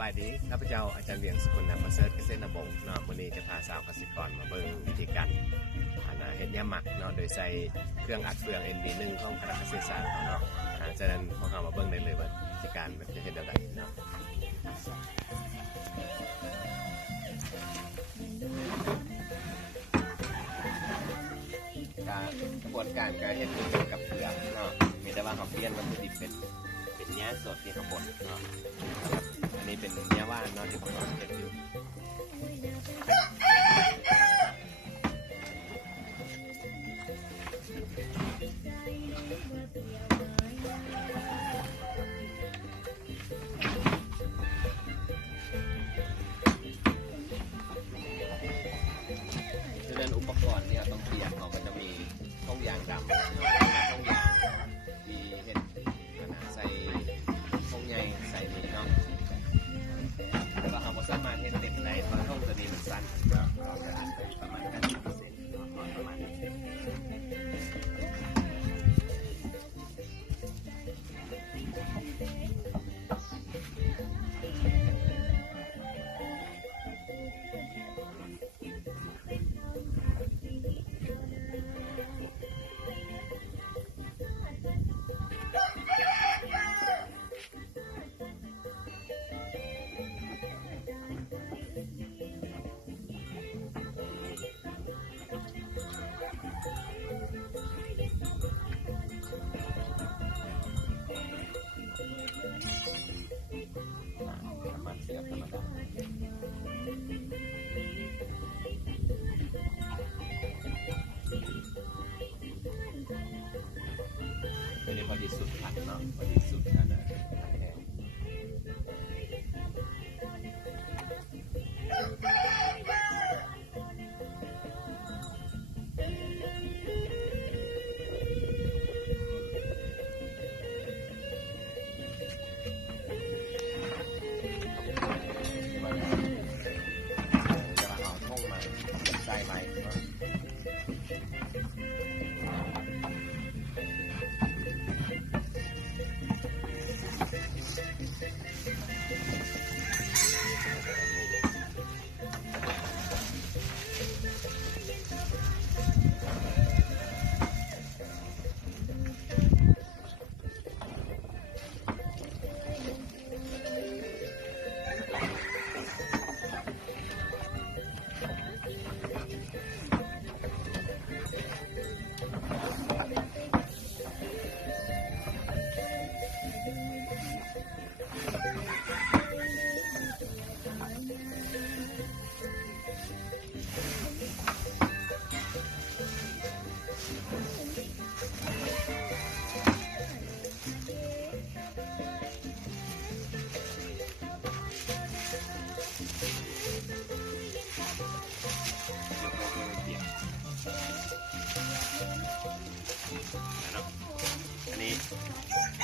บายดีข้าพเจ้าอาจารย์เลียงสกุลนำมาเซิร์ชเกษตรนบงเนาะวันนี้จะพาสาวเกษตรกรมาเบิ่งวิธีการเฮ็ดยาหมักเนาะโดยใช้เครื่องอัดเฟือง NB1 ของคณะเกษตรศาสตร์เนาะฉะนั้นพวกเรามาเบิ่งได้เลยว่าวิธีการมันจะเฮ็ดแบบไหนเนาะกระบวนการการเฮ็ดกับเฟืองเนาะมีแต่ว่าเขาเปลี่ยนมันจะเป็นเนื้อสดที่เขาบดเนาะอันนี้เป็นเนื้อว่านเนาะที่ผมเก็บอยู่ฉะนั้นอุปกรณ์เนี่ยต้องเตรียมเขาก็จะมีต้องยางดำต้องยางมีเห็ดใส่ทงใหญ่ใส่นี่เนาะแล้วก็เราสามารถเห็ดเต็มได้เพราะท่งตัวนี้มันสั้นเราจะอัดไปประมาณ80%ประมาณเสียบธรรมดาเป็นพอดีสุดขันเนาะพอดีสุดขันนะ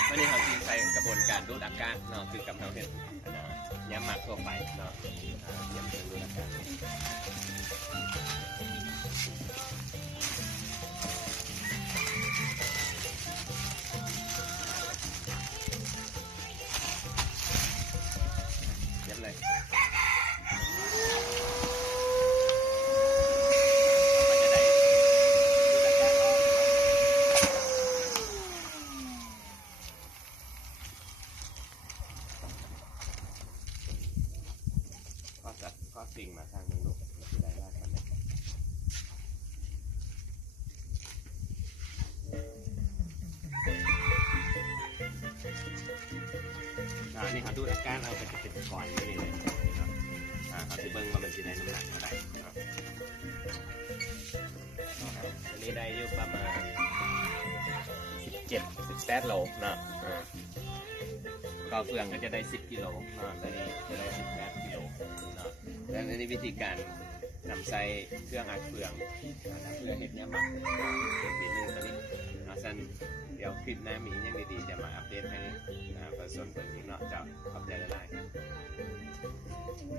วันนี้เขาจะใช้กระบวนการดูดอากาศเนาะคือกับเราเห็นยาหมักทั่วไปเนาะยาหมักดูดอากาศเย็บเลยก็สิ่งมาทางนึงลูกจะได้รากมันเลยนี่เขาดูอาการเอาไปเป็นก่อนนี่เลยเขาจะเบิ้งว่ามันจะได้น้ำหนักเท่าไหร่อันนี้ได้อยู่ประมาณ17-18 โลนะก็เฟืองก็จะได้10 กิโลอันนี้จะได้18 กิโลและในวิธีการนำใส่เครื่องอัดเฟืองเพื่อเห็ดเนี้ยหมักเป็นปีนึงตอนนี้สั้นเดี๋ยวคลิปหน้ามีอย่างดีๆจะมาอัปเดตให้ประชาชนเปิดอีกเนาะจะขอบใจหลายๆ